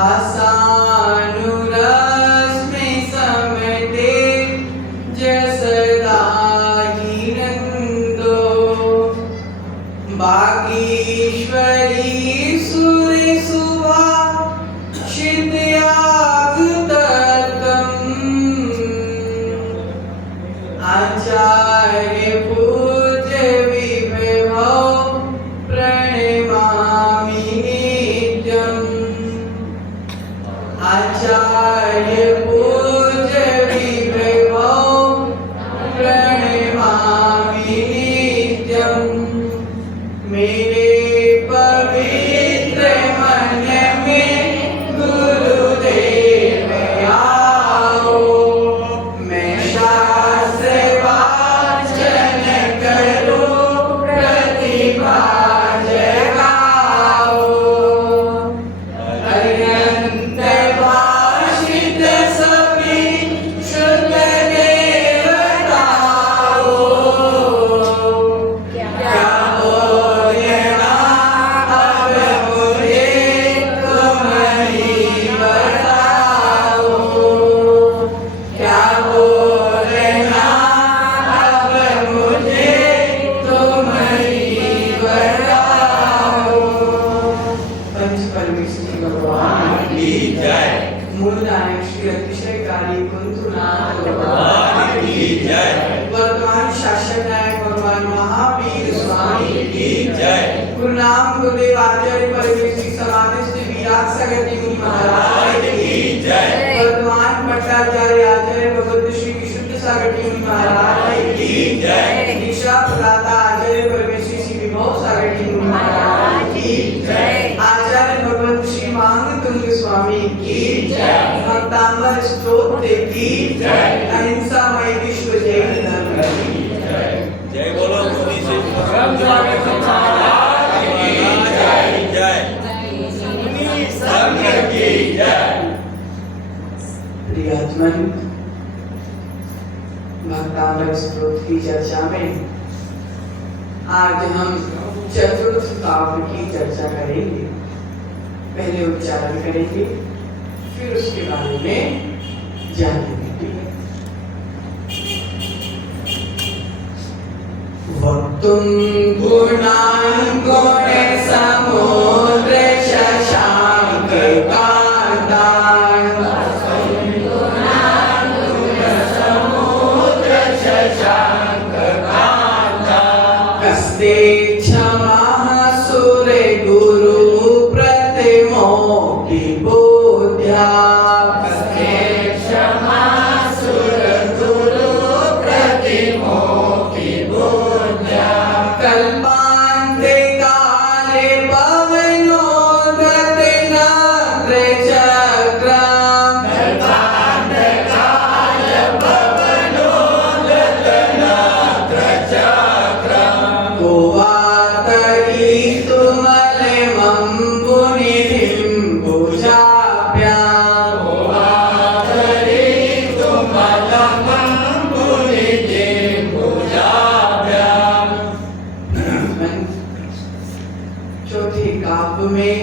हासानुरस में समटे जसदाही नंदो बागीश्वरी सुर सुभा शित्याग तत्तम आचार्य पूज्य विभव प्रणमामि नित्यम् आचार्य पूज्य विभव प्रणमामि नित्यम् मेरे पवित्र मन में गुरुदेव आओ मैं शास्त्र वाचन करूं प्रतिभा जगाओ अनंत भाषित सभी शुद्ध देवताओ क्या बोलना अब मुझे तुम ही बताओ क्या बोलना अब मुझे तुम ही बताओ पंच परमेश्वर भगवान की जय मूलनायक श्री अतिशयकारी कुंतुनाथ भगवान की जय वर्तमान शासक नायक भगवान महावीर स्वामी की जय गुरु नाम गुरुदेव आचार्य परमेश्वरी समाधिस्थ विराट सगति मुनि महाराज की जय वर्तमान पट्टाचार्य आचार्य भगवत श्री विशुद्ध सागर जी महाराज की जय दीक्षा प्रदाता आचार्य परमेश्वरी श्री विभव सागर जी महाराज की जय आचार्य भगवत श्री मांग तुंग स्वामी की जय भक्तांबर स्तोत्र की जय अहिंसा मय विश्व जय धर्म की जय बोलो मुनि से महाराज की जय जय मुनि संघ की जय प्रियात्मन भक्तांबर स्तोत्र की चर्चा में आज हम चतुर्थ काव्य की चर्चा करेंगे। पहले उच्चारण करेंगे फिर उसके बारे में जानेंगे। वक्तुं गुणान् गुण समुद्र शशांक कांतान् कस्ते क्षमाः सुर गुरु प्रतिमो विबोध्या कस्ते क्षमा सुर गुरु प्रतिमो विबोध्या कल्पान्ते काले पवनोद्धत नग्र चक्रम् कल्पान्ते काले पवनोद्धत नग्र चक्रम् गोवातरी तुमलमं पुनिधिं भुजाभ्याम् गोवातरी तुमलमं पुनिधिं भुजाभ्याम् चौथे काव्य में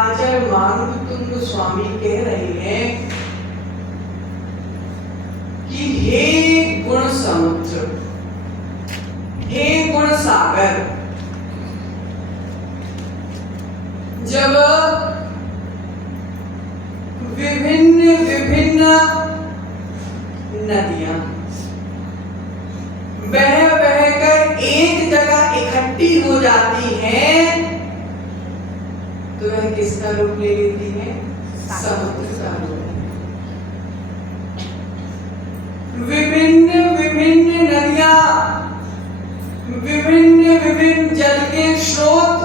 आचार्य मानवतुंग स्वामी कह रहे हैं कि हे गुण समुद्र हे गुण सागर जब विभिन्न विभिन्न नदियां बह बहकर एक जगह इकट्ठी हो जाती हैं तो वह किसका रूप ले लेती है? समुद्र का रूप। विभिन्न विभिन्न नदियां विभिन्न विभिन्न जल के स्रोत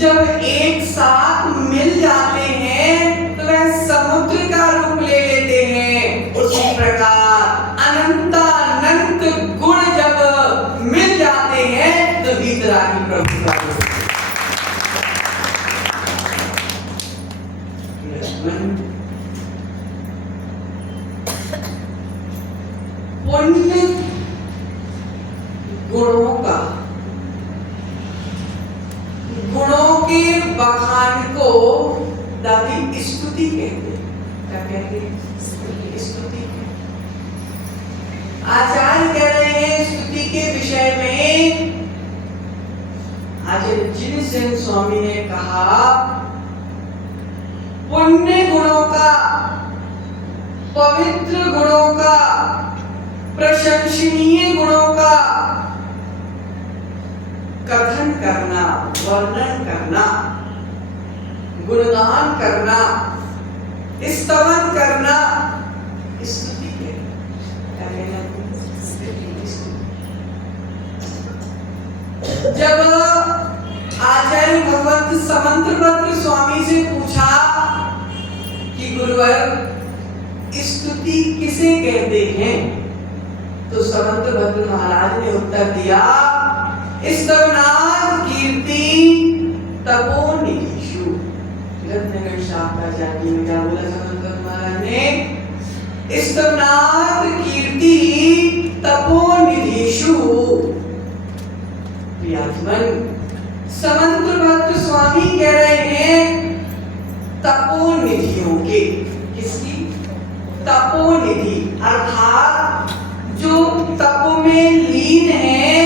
जब एक साथ मिल जाते हैं तो वह समुद्र का रूप ले लेते हैं। उसी प्रकार अनंतानंत गुण जब मिल जाते हैं तो वीतरागी प्रभु का रूप। पुण्य गुणों के बखान को दादी स्तुति कहते हैं। क्या कहते हैं? स्तुति। आचार्य कह रहे हैं स्तुति के विषय में, आचार्य जिनसेन स्वामी ने कहा पुण्य गुणों का, पवित्र गुणों का, प्रशंसनीय गुणों का कथन करना, वर्णन करना, गुणगान करना, स्तवन करना स्तुति है। जब आचार्य भगवत समंतभद्र स्वामी से पूछा कि गुरुवर स्तुति किसे कहते हैं, तो समंतभद्र महाराज ने उत्तर दिया स्तवनाद कीर्ति तपोनिधिषु। रत्नगर शाखाचार्य में क्या बोला समंतभद्र महाराज ने? स्तवनाद कीर्ति तपोनिधिषु। प्रियात्मन समंतभद्र स्वामी कह रहे हैं तपोनिधियों के। किसकी? तपोनिधि, अर्थात जो तप में लीन है,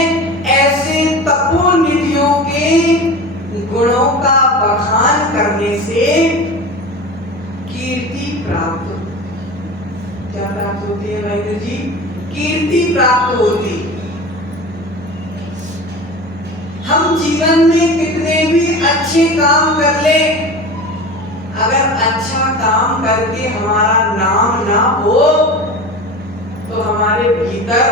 ऐसे तपोनिधियों के गुणों का बखान करने से कीर्ति प्राप्त होती। क्या प्राप्त होती है महेंद्र जी? कीर्ति प्राप्त होती। हम जीवन में कितने भी अच्छे काम कर ले, अगर अच्छा काम करके हमारा नाम ना हो तो हमारे भीतर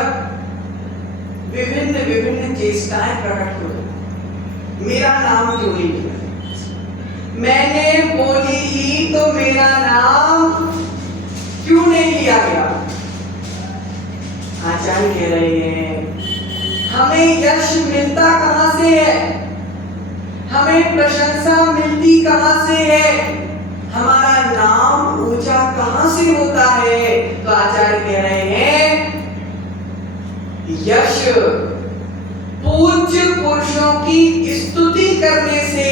विभिन्न विभिन्न चेष्टाएं प्रकट हो जाती। मेरा नाम क्यों नहीं लिया, मैंने बोली ली तो मेरा नाम क्यों नहीं लिया गया? आचार्य कह रहे हैं हमें यश मिलता कहां से है, हमें प्रशंसा मिलती कहां से है, हमारा नाम ऊंचा कहां से होता है? तो आचार्य कह रहे हैं यश पूज्य पुरुषों की स्तुति करने से,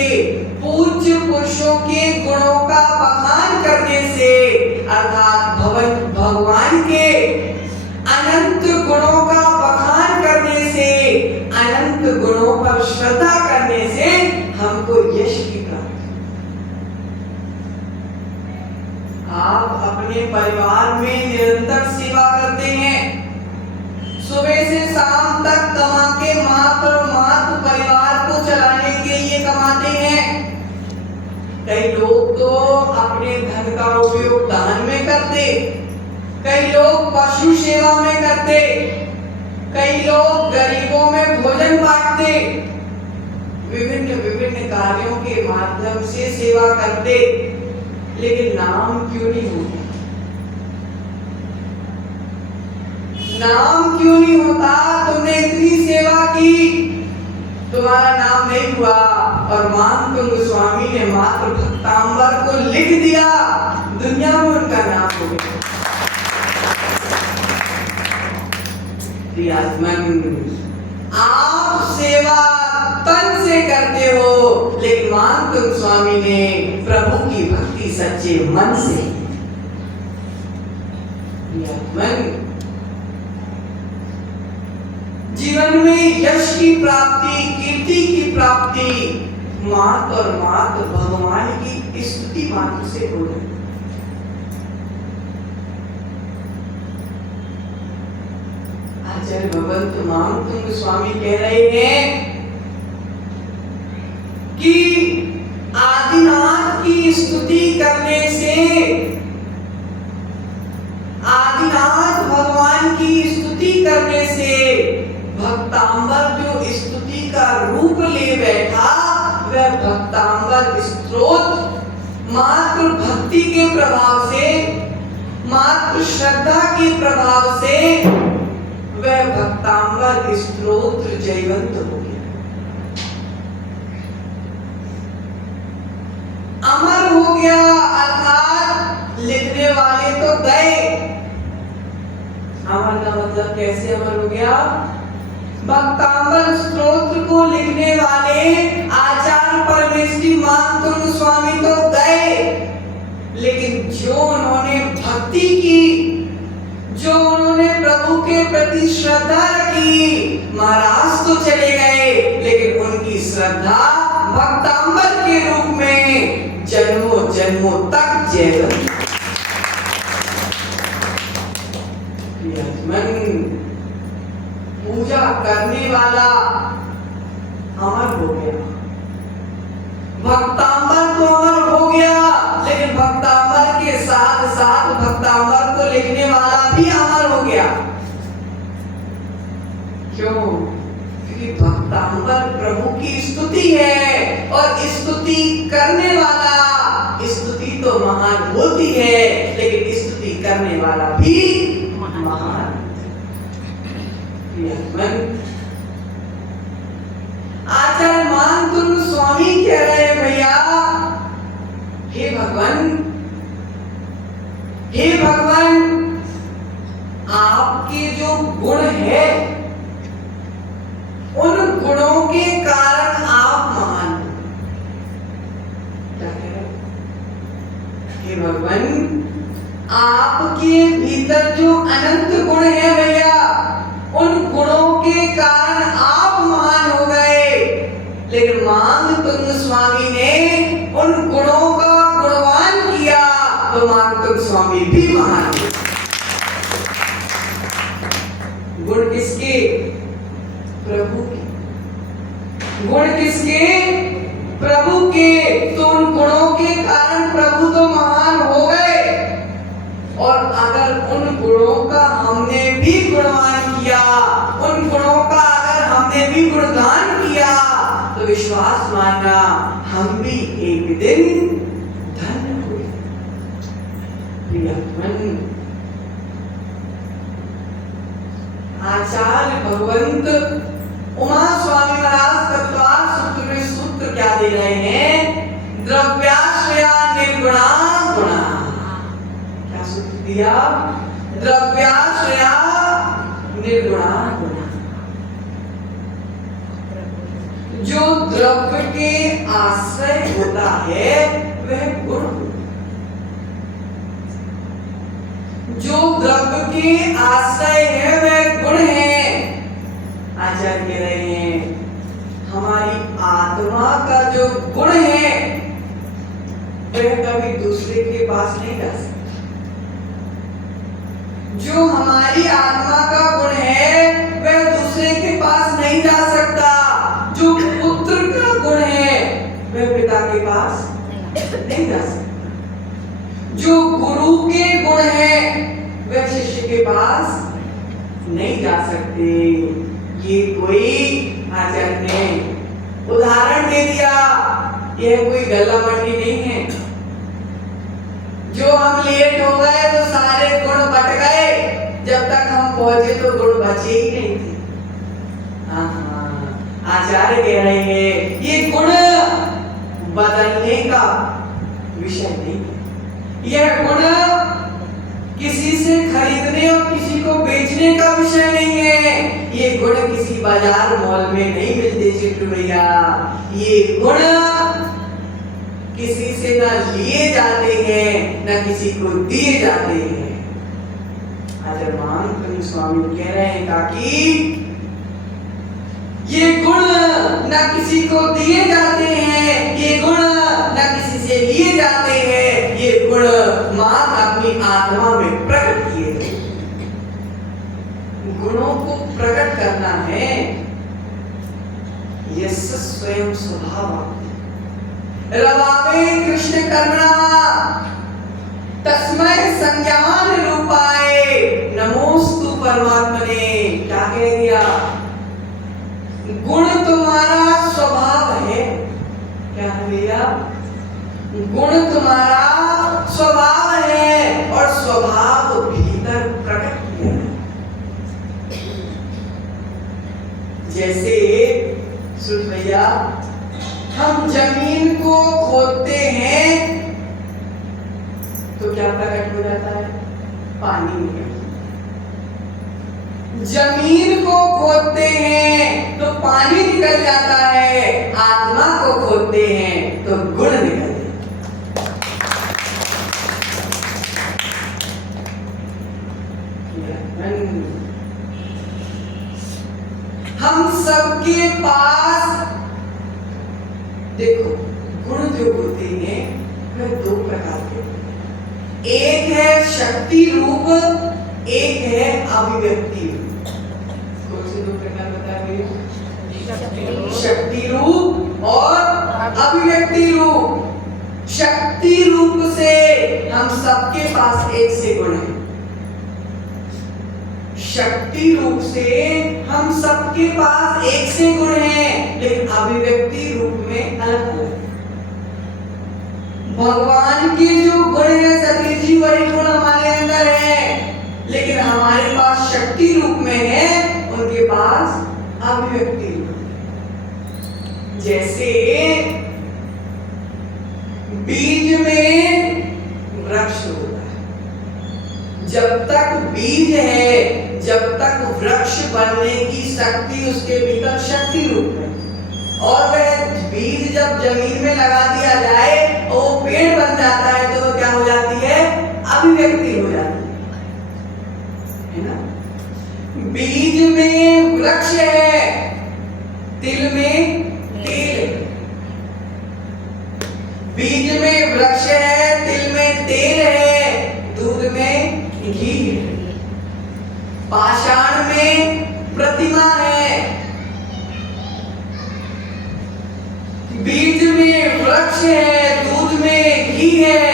पूज्य पुरुषों के गुणों का बखान करने से, अर्थात भगवान के अनंत गुणों का बखान करने से, अनंत गुणों पर श्रद्धा करने से हमको यश की प्राप्ति। आप अपने परिवार में निरंतर सेवा करते हैं, सुबह से शाम तक कमा के मात्र परिवार को चलाने के लिए कमाते हैं। कई लोग तो अपने धन का उपयोग दान में करते, कई लोग पशु सेवा में करते, कई लोग गरीबों में भोजन बांटते, विभिन्न विभिन्न कार्यों के माध्यम से सेवा करते, लेकिन नाम क्यों नहीं होता? नाम क्यों नहीं होता? तुमने इतनी सेवा की, तुम्हारा नाम नहीं हुआ, और मानतुंग स्वामी ने मात्र भक्तांबर को लिख दिया, दुनिया में उनका नाम हो गया। आप सेवा तन से करते हो, लेकिन मानतुंग स्वामी ने प्रभु की भक्ति सच्चे मन से। जीवन में यश की प्राप्ति, कीर्ति की प्राप्ति मात और मात भगवान की स्तुति मात्र से हो जाती। आचार्य भगवंत मानतुंग स्वामी कह रहे हैं कि आदिनाथ की स्तुति करने से, आदिनाथ भगवान की स्तुति करने से भक्तांबर जो स्तुति का रूप ले बैठा, वह भक्तांबर स्तोत्र मात्र भक्ति के प्रभाव से, मात्र श्रद्धा के प्रभाव से वह भक्तांबर स्तोत्र जयवंत हो गया, अमर हो गया। अर्थात लिखने वाले तो गए, अमर का मतलब कैसे अमर हो गया? भक्तांबर स्तोत्र को लिखने वाले आचार्य परमेष्ठी भक्तांबर के रूप में जन्मों जन्मों तक जीवन। पूजा करने वाला अमर हो गया, भक्तांबर तो अमर हो गया, लेकिन भक्तांबर के साथ साथ भक्तांबर को लिखने वाला भी अमर हो गया। क्यों? क्योंकि भक्तांबर प्रभु की स्तुति है, और स्तुति करने वाला स्तुति तो महान होती है, लेकिन स्तुति करने वाला भी महान। आचार्य मानतुंग स्वामी कह रहे हैं, भैया हे भगवान, हे भगवान, आपके जो गुण है उन गुणों के कारण आप महान। क्या कह रहे? हे भगवान, आपके भीतर जो अनंत गुण है भैया, उन गुणों के कारण आप महान हो गए, लेकिन मानतुंग स्वामी ने उन गुणों का गुणवान किया, तो मानतुंग स्वामी भी महान हुए। गुण किसके? प्रभु के। गुण किसके? प्रभु के। तो उन गुणों के कारण प्रभु तो महान हो गए, और अगर उन गुणों का हमने भी गुणवान किया, उन गुणों का अगर हमने भी गुणगान किया, तो विश्वास मानना हम भी एक दिन धन्य हुए। आचार्य भगवंत उमा स्वामी महाराज तत्वार सूत्र में सूत्र क्या दे रहे हैं? द्रव्याश्रया निर्गुणा गुणा। क्या सूत्र दिया? द्रव्याश्रया निर्गुणा गुणा। जो द्रव्य के आश्रय होता है वह गुण। जो द्रव्य के आश्रय है वह गुण है। आचार्य कह रहे हैं, हमारी आत्मा का जो गुण है वह कभी दूसरे के पास नहीं जा सकता। जो हमारी आत्मा का गुण है वह दूसरे के पास नहीं जा सकता। जो पुत्र का गुण है वह पिता के पास नहीं जा सकता। जो गुरु के गुण है वह शिष्य के पास नहीं जा सकते। ये कोई आचार्य ने उदाहरण दे दिया, यह कोई गल्ला मंडी नहीं है। जो हम लेट हो गए तो सारे गुण बट गए, जब तक हम पहुंचे तो गुण बचे ही नहीं थे। आचार्य कह रहे हैं, ये गुण बदलने का विषय नहीं है। यह गुण किसी से खरीदने और किसी को बेचने का विषय नहीं है। ये गुण किसी बाजार मॉल में नहीं मिलते चिट्टू भैया। ये गुण किसी से ना लिए जाते हैं ना किसी को दिए जाते हैं। आचार्य मानतुंग स्वामी कह रहे हैं ताकि ये गुण ना किसी को दिए जाते हैं, ये गुण ना किसी से लिए जाते हैं। ये गुण मान अपनी आत्मा में प्रकट किए गए। गुणों को प्रकट करना है, यह स्वयं स्वभाव। रवावे कृष्ण कर्मणा तस्मै संज्ञान रूपाय नमोस्तु परमात्मने। क्या कह दिया? गुण तुम्हारा स्वभाव है। क्या भैया? गुण तुम्हारा स्वभाव है, और स्वभाव भीतर प्रकट किया है। जैसे सुन भैया, हम जमीन को खोदते हैं तो क्या प्रकट हो जाता है? पानी निकलता है। जमीन को खोदते हैं तो पानी निकल जाता है, आत्मा को खोदते हैं तो गुण निकल जाता है। हम सबके पास देखो, गुण जो होते हैं वह दो प्रकार के होते हैं। एक है शक्ति रूप, एक है अभिव्यक्ति रूप। कौन से दो प्रकार बताए? शक्ति रूप और अभिव्यक्ति रूप। शक्ति रूप से हम सबके पास एक से गुण है। शक्ति रूप से हम सबके पास एक से गुण हैं, लेकिन अभिव्यक्ति रूप में अलग अलग। भगवान के जो गुण है सतीश जी, वही गुण हमारे अंदर है, लेकिन हमारे पास शक्ति रूप में है, उनके पास अभिव्यक्ति रूप। जैसे बीज में वृक्ष होता है। जब तक बीज है, जब तक वृक्ष बनने की शक्ति उसके भीतर शक्ति रूप है, और वह बीज जब जमीन में लगा दिया जाए और वो पेड़ बन जाता है, तो वो क्या हो जाती है? अभिव्यक्ति हो जाती है ना। बीज में वृक्ष है, तिल में तेल है। बीज में वृक्ष है, तिल में तेल है, दूध में घी है, पाषाण में प्रतिमा है। बीज में वृक्ष है, दूध में घी है,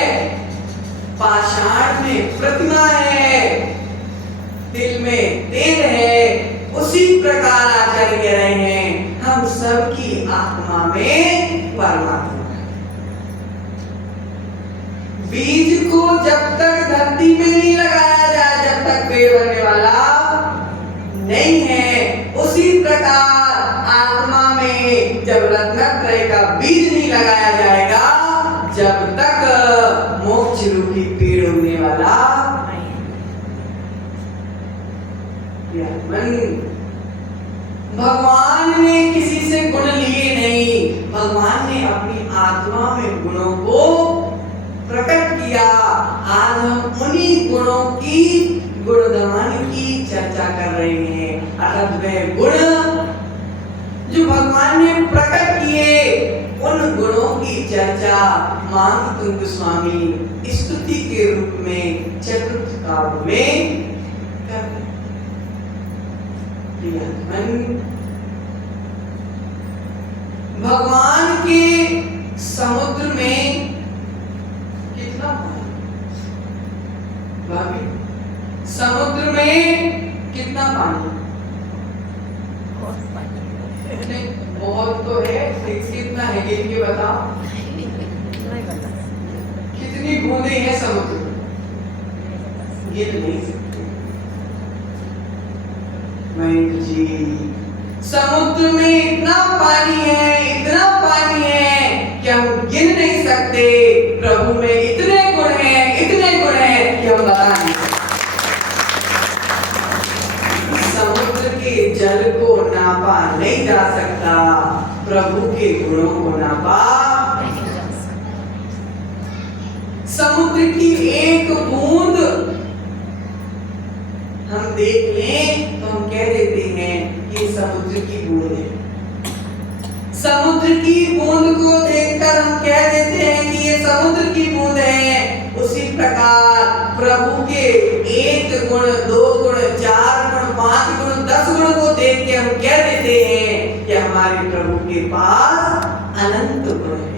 पाषाण में प्रतिमा है, तिल में तेल है। उसी प्रकार आचार्य कह रहे हैं, हम सबकी आत्मा में परमात्मा। बीज को जब तक धरती में नहीं लगाया जाए, जब तक पेड़ बनने वाला नहीं है, उसी प्रकार आत्मा में जब रत्नत्रय का बीज नहीं लगाया जाएगा, जब तक मोक्ष रूपी पेड़ उगने वाला नहीं। भगवान ने किसी से गुण लिए नहीं, भगवान ने अपनी आत्मा में गुणों को प्रकट किया। आज हम उन्हीं गुणों की, गुणगान की चर्चा कर रहे हैं। अर्थात वह गुण जो भगवान ने प्रकट किए, उन गुणों की चर्चा मान तुंग स्वामी स्तुति के रूप में चतुर्थ काव्य में कर। भगवान के समुद्र में कितना पानी? समुद्र में कितना पानी? बहुत तो है, कितना है गिन के बताओ। कितनी बूंदें हैं समुद्र में? गिन नहीं सकते। महेंद्र जी, समुद्र में इतना पानी है, इतना पानी है कि हम गिन नहीं सकते। प्रभु में इतने गुण हैं, इतने गुण हैं कि हम बता नहीं सकते। समुद्र के जल को नापा नहीं जा सकता, प्रभु के गुणों को नापा नहीं जा सकता। समुद्र की एक बूंद हम देख लें तो हम कह देते हैं कि समुद्र की बूंद है। समुद्र की बूंद को देखकर हम कह देते हैं कि ये समुद्र की बूंद है। उसी प्रकार प्रभु के एक गुण, दो गुण, चार गुण, 5 गुण, 10 गुण को देख के हम कह देते हैं कि हमारे प्रभु के पास अनंत गुण है।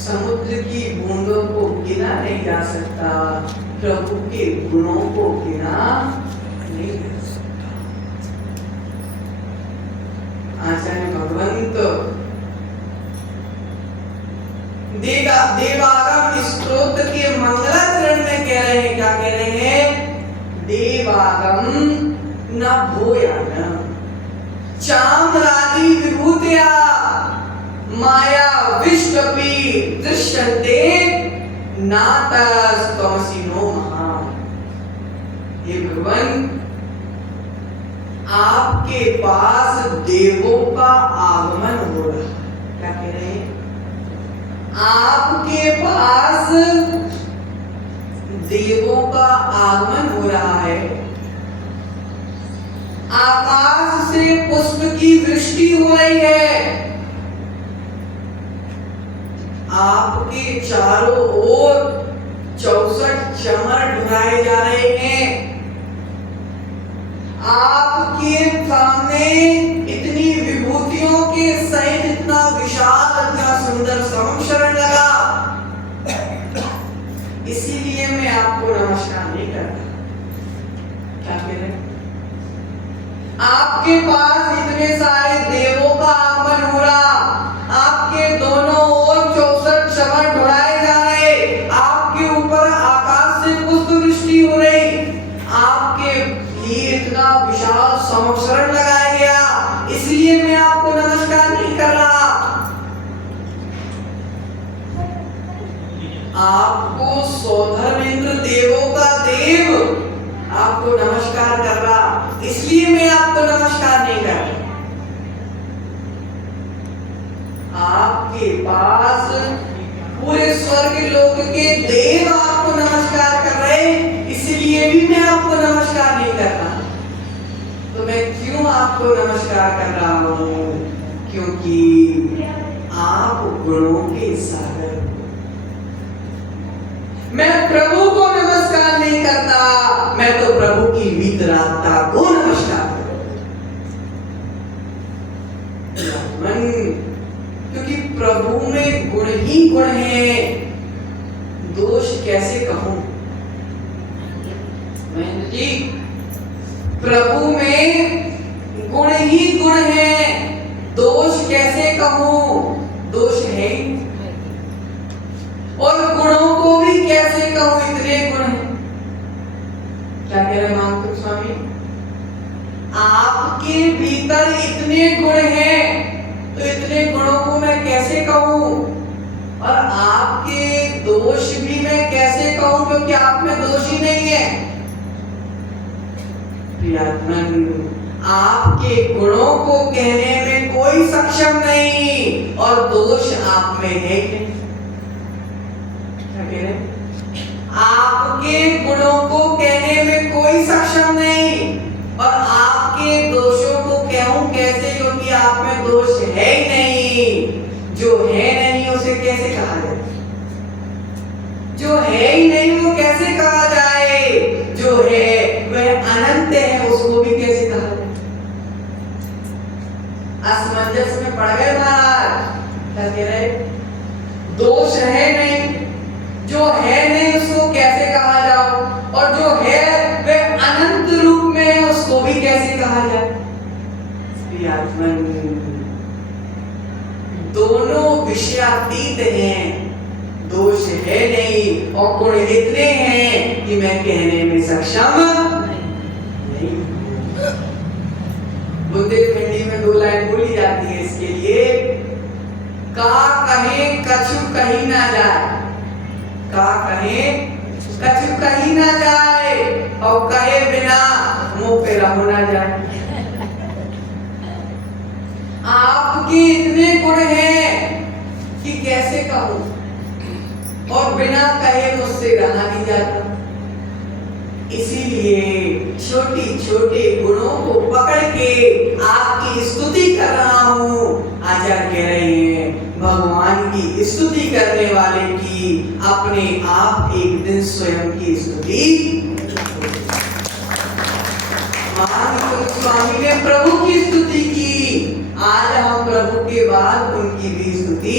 समुद्र की बूंदों को गिना नहीं जा सकता, प्रभु के गुणों को गिना नहीं जा सकता। आचार्य भगवंत देवागम स्तोत्र के मंगलाचरण में कह रहे हैं, क्या कह रहे हैं? देवागम न भूयान चाम्रादि विभूतिया माया विश्वपि दृश्यन्ते नातस्तमसिनो महान। हे भगवान, आपके पास देवों का आगमन हो रहा है। क्या कह रहे हैं? आपके पास देवों का आगमन हो रहा है। आकाश से पुष्प की वृष्टि हो रही है, आपके चारों ओर 64 चमर ढुराए जा रहे हैं, आपके सामने इतनी विभूतियों के सहित इतना विशाल, इतना सुंदर संवत्सरण लगा, इसीलिए मैं आपको नमस्कार नहीं करता। क्या कह रहे? आपके पास इतने सारे देवों का आगमन हो रहा, आपके दोनों ओर 64 चमर ढुराए जा रहे, आपके ऊपर आकाश से पुष्प वृष्टि हो रही, आपके लिए इतना विशाल संवत्सरण लगाया गया, इसलिए मैं आपको नमस्कार नहीं कर रहा। आपको सौधर्मेंद्र देवों का देव आपको नमस्कार कर रहा, इसलिए मैं आपको नमस्कार नहीं कर रहा। आपके पास पूरे स्वर्ग लोक के देव आपको नमस्कार कर रहे, इसलिए भी मैं आपको नमस्कार नहीं कर रहा। तो मैं क्यों आपको नमस्कार कर रहा हूं? क्योंकि आप गुणों के सागर हो। मैं प्रभु को नमस्कार नहीं करता, मैं तो प्रभु की वितरागता को नमस्कार करता। क्योंकि प्रभु में गुण ही गुण है, दोष कैसे कहूं? महेंद्र जी, प्रभु में गुण ही गुण है, दोष कैसे कहूं? दोष है, और गुणों को भी कैसे कहूं? इतने गुण हैं। क्या कह रहे महांत स्वामी? आपके भीतर इतने गुण हैं, तो इतने गुणों को मैं कैसे कहूं? और आपके दोष भी मैं कैसे कहूं, क्योंकि आप में दोष ही नहीं है। प्रियात्मन, आपके गुणों को कहने में कोई सक्षम नहीं, और दोष आप में है ही नहीं। आपके गुणों को कहने में कोई सक्षम नहीं, और आपके दोषों को कहूं कैसे, क्योंकि आप में दोष है ही नहीं। जो है नहीं उसे कैसे कहा जाए? जो है ही नहीं वो कैसे कहा जाए? जो है वह अनंत है, उसको भी कैसे कहा जाए? असमंजस में पड़ गए महाराज। क्या कह रहे? दोष है नहीं, जो है नहीं उसको कैसे कहा जाओ, और जो है वह अनंत रूप में है, उसको भी कैसे कहा जाए? दोनों विषयातीत हैं, दोष है नहीं, और गुण इतने हैं कि मैं कहने में सक्षम नहीं। बुंदेलखंडी में 2 लाइन बोली जाती है इसके लिए, का कहे कछु कहीं ना जाए, का कहे कछु कहीं ना जाए, और कहे बिना मुंह पे रहो ना जाए। आपके इतने गुण हैं कि कैसे कहूं, और बिना कहे मुझसे रहा नहीं जाता। इसीलिए छोटी छोटे गुणों को पकड़ के आपकी स्तुति कर रहा हूं। आचार्य कह रहे हैं, भगवान की स्तुति करने वाले की अपने आप एक दिन स्वयं की स्तुति। स्वामी ने प्रभु की स्तुति की, आज हम प्रभु के बाद उनकी भी स्तुति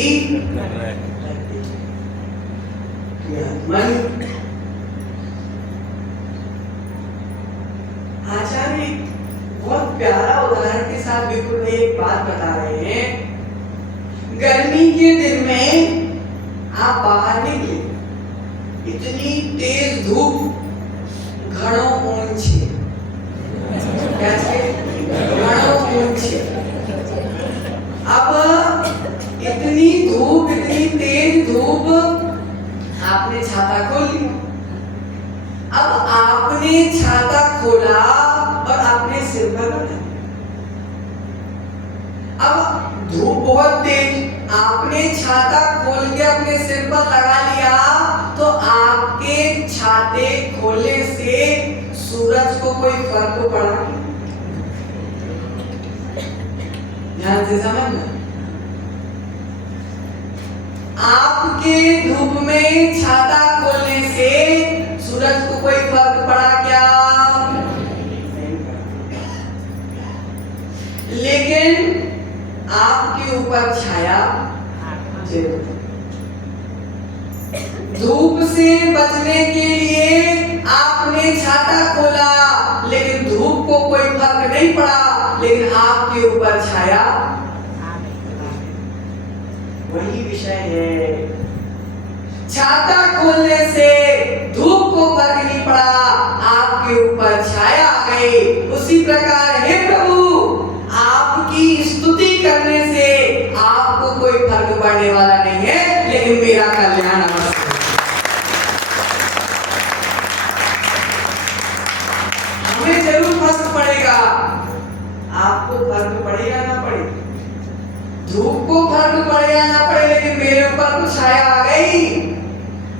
मन। आचार्य बहुत प्यारा उदाहरण के साथ बिल्कुल एक बात बता रहे हैं। गर्मी के दिन में आप बाहर निकले, इतनी तेज धूप, घड़ों ऊंचे, कैसे घड़ों ऊंचे। अब इतनी धूप, इतनी तेज धूप, आपने छाता खोल लिया। अब आपने छाता खोला और आपने सिर पर लगाया। अब धूप बहुत तेज, आपने छाता खोल के अपने सिर पर लगा लिया, तो आपके छाते खोलने से सूरज को कोई फर्क पड़ा? से समझना। आपके धूप में छाता खोलने से सूरज को कोई फर्क पड़ा क्या? लेकिन आपके ऊपर छाया जरूर। धूप से बचने के लिए आपने छाता खोला, लेकिन धूप को कोई फर्क नहीं पड़ा, लेकिन आपके ऊपर छाया। वही विषय है, छाता खोलने से धूप को फर्क नहीं पड़ा, आपके ऊपर छाया आ गई। उसी प्रकार हे प्रभु, आपकी स्तुति करने से आपको कोई फर्क पड़ने वाला नहीं है, लेकिन मेरा कल्याण अवश्य। हमें जरूर फर्क पड़ेगा, आपको फर्क पड़ेगा ना पड़े, धूप को फर्क पड़ेगा ना पड़े, लेकिन मेरे ऊपर तो छाया आ गई।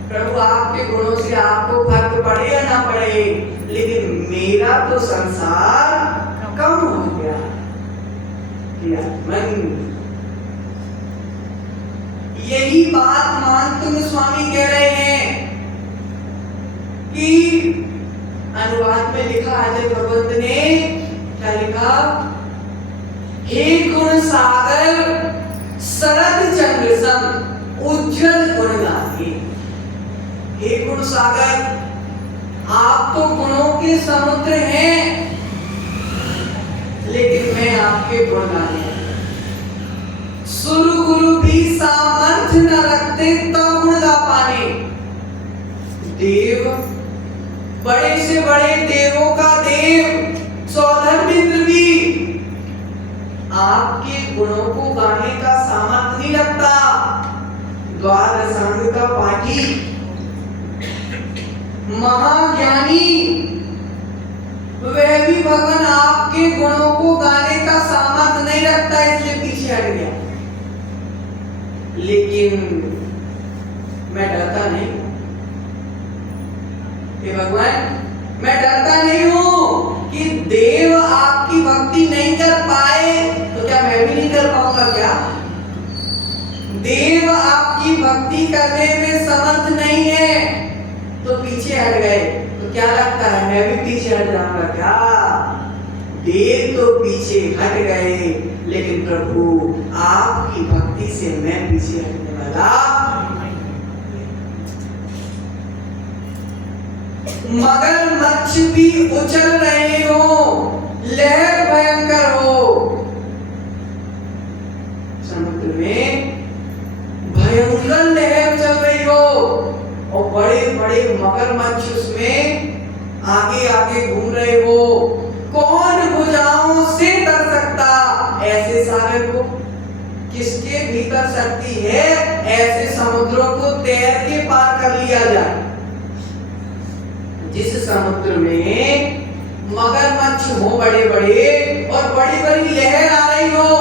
प्रभु आपके गुणों से आपको फर्क पड़े या ना पड़े, लेकिन मेरा तो संसार कम हो गया। यही बात मानतुंग स्वामी कह रहे हैं कि अनुवाद में लिखा अजय भगवंत ने, क्या लिखा? हे गुण सागर शरद चंद्र सम उज्जवल गुण गाहे। हे गुण सागर, आप तो गुणों के समुद्र हैं, लेकिन मैं आपके गुण गाने। सुर गुरु भी सामर्थ्य न रखते तो गुण गा पाने। देव, बड़े से बड़े देवों का देव सौधर्मिंद्र भी आपके गुणों को गाने का सामर्थ्य नहीं रखता। द्वादशांग का पाठी, महाज्ञानी, वह भी भगवान आपके गुणों को गाने का सामर्थ्य नहीं रखता, इसलिए पीछे हट गया। लेकिन मैं डरता नहीं, हे भगवान, मैं डरता नहीं हूं कि देव आपकी भक्ति नहीं कर पाए तो क्या मैं भी नहीं कर पाऊंगा क्या? देव आपकी भक्ति करने में समर्थ नहीं है तो पीछे हट गए, तो क्या लगता है मैं भी पीछे हट जाऊंगा क्या? देव तो पीछे हट गए, लेकिन प्रभु आपकी भक्ति से मैं पीछे हटने वाला। मगरमच्छ भी उछल रहे हो, लहर भयंकर हो, समुद्र में भयंकर लहर चल रही हो और बड़े बड़े मगरमच्छ उसमें आगे आगे घूम रहे हो। कौन भुजाओं से डर सकता ऐसे सागर को? किसके भीतर शक्ति है ऐसे समुद्रों को तैर के पार कर लिया जाए? जिस समुद्र में मगरमच्छ हो बड़े बड़े और बड़ी बड़ी लहर आ रही हो,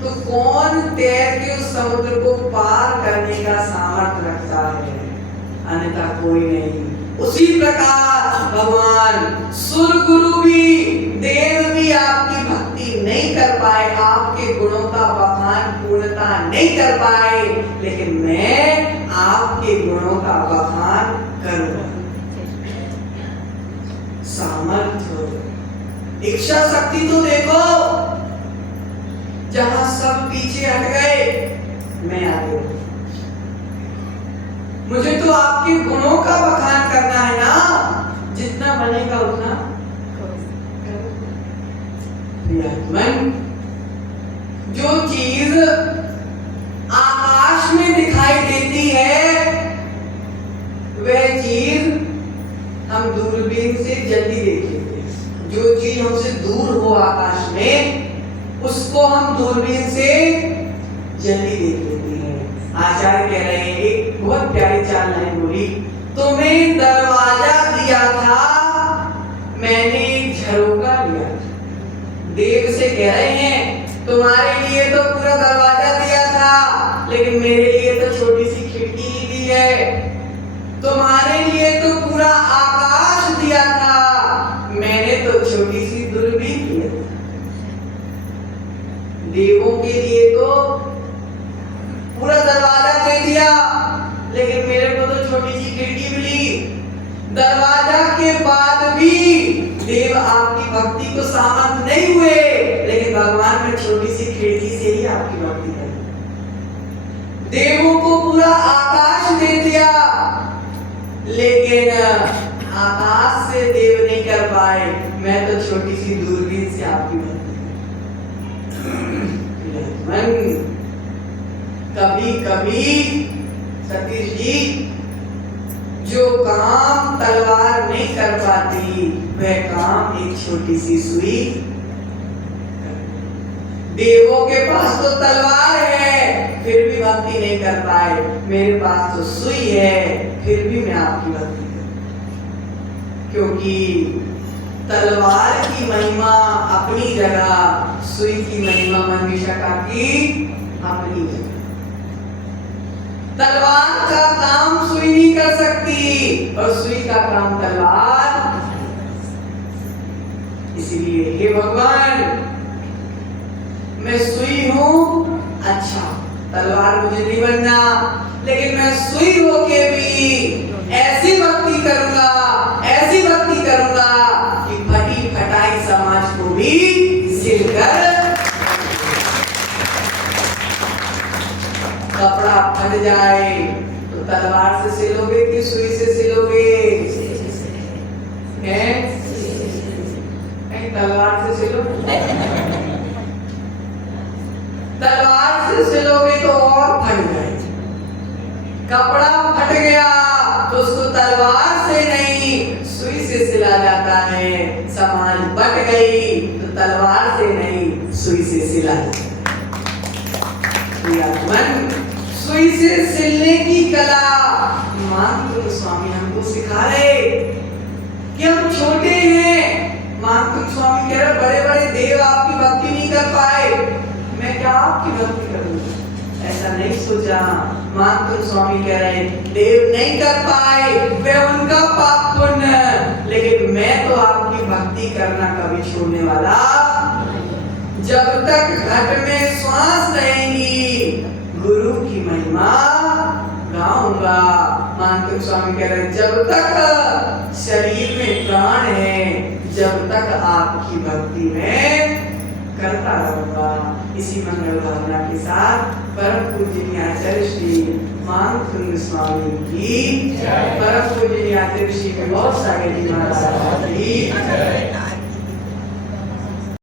तो कौन तैर के उस समुद्र को पार करने का सामर्थ्य रखता है? अन्यथा कोई नहीं। उसी प्रकार भगवान सुर गुरु भी, देव भी आपकी भक्ति नहीं कर पाए, आपके गुणों का बखान पूर्णता नहीं कर पाए, लेकिन मैं आपके गुणों का बखान करूंगा। सामर्थ्य, इच्छा शक्ति तो देखो, जहां सब पीछे हट गए मैं आगे। मुझे तो आपके गुणों का बखान करना है ना, जितना बनेगा उतना मन। जो चीज आकाश में दिखाई देती है वह चीज हम दूरबीन से जल्दी देख लेते हैं। जो चीज हमसे दूर हो आकाश में, उसको हम दूरबीन से जल्दी देख लेते हैं। आचार्य कह रहे हैं, एक बहुत प्यारी चार लाइन बोली, तुम्हें दरवाजा दिया था, मैंने एक झरोका लिया। देव से कह रहे हैं, तुम्हारे लिए तो पूरा दरवाजा दिया था, लेकिन मेरे लिए तो छोटी सी खिड़की ही दी है। तुम्हारे लिए तो पूरा आकाश दिया था, मैंने तो छोटी सी दूरबीन दी है। के लिए तो पूरा दरवाजा दे दिया, लेकिन मेरे को तो छोटी सी खिड़की मिली। दरवाजा के बाद भी देव आपकी भक्ति को सामर्थ नहीं हुए, लेकिन भगवान ने छोटी सी खिड़की से ही आपकी भक्ति करी। देवों को पूरा आकाश दे दिया, लेकिन आकाश से देव नहीं कर पाए। मैं तो छोटी सी दूरबीन से आपकी भक्ति। कभी कभी सतीश जी जो काम तलवार नहीं कर पाती, वह काम एक छोटी सी सुई। देवों के पास तो तलवार है, फिर भी भक्ति नहीं कर पाए। मेरे पास तो सुई है, फिर भी मैं आपकी भक्ति करूं। क्योंकि तलवार की महिमा अपनी जगह, सुई की महिमा मंदिशा की अपनी जगह। तलवार का काम सुई नहीं कर सकती, और सुई का काम तलवार। इसलिए हे भगवान, मैं सुई हूं, अच्छा, तलवार मुझे नहीं बनना, लेकिन मैं सुई होके भी ऐसी भक्ति करूंगा, ऐसी भक्ति करूंगा कि फटी फटाई समाज को भी सिलकर। कपड़ा फट जाए तो तलवार से सिलोगे कि सुई से सिलोगे? हैं? तलवार से सिलो। तलवार से सिलोगे तो और फट गए। कपड़ा फट गया तो उसको तलवार से नहीं, सुई से सिला जाता है। समाज बट गई तो तलवार से नहीं, सुई से सिला जाता है। सुई से सिलने की कला मान तो स्वामी हमको सिखा रहे कि हम छोटे हैं। मान तो स्वामी कह रहे बड़े बड़े देव आपकी भक्ति नहीं कर पाए, मैं क्या आपकी भक्ति करूं? ऐसा नहीं सोचा। मान तो स्वामी कह रहे देव नहीं कर पाए, वे उनका पाप पुण्य, लेकिन मैं तो आपकी भक्ति करना कभी छोड़ने वाला। जब तक घट में श्वास रहेंगी, गुरु की महिमा गाऊंगा। मानसिक स्वामी कह रहे जब तक शरीर में प्राण है, जब तक आपकी भक्ति में करता रहूंगा। इसी मंगल भावना के साथ परम पूज्य आचार्य श्री मानसिक स्वामी की, परम पूज्य आचार्य श्री विभव सागर जी महाराज की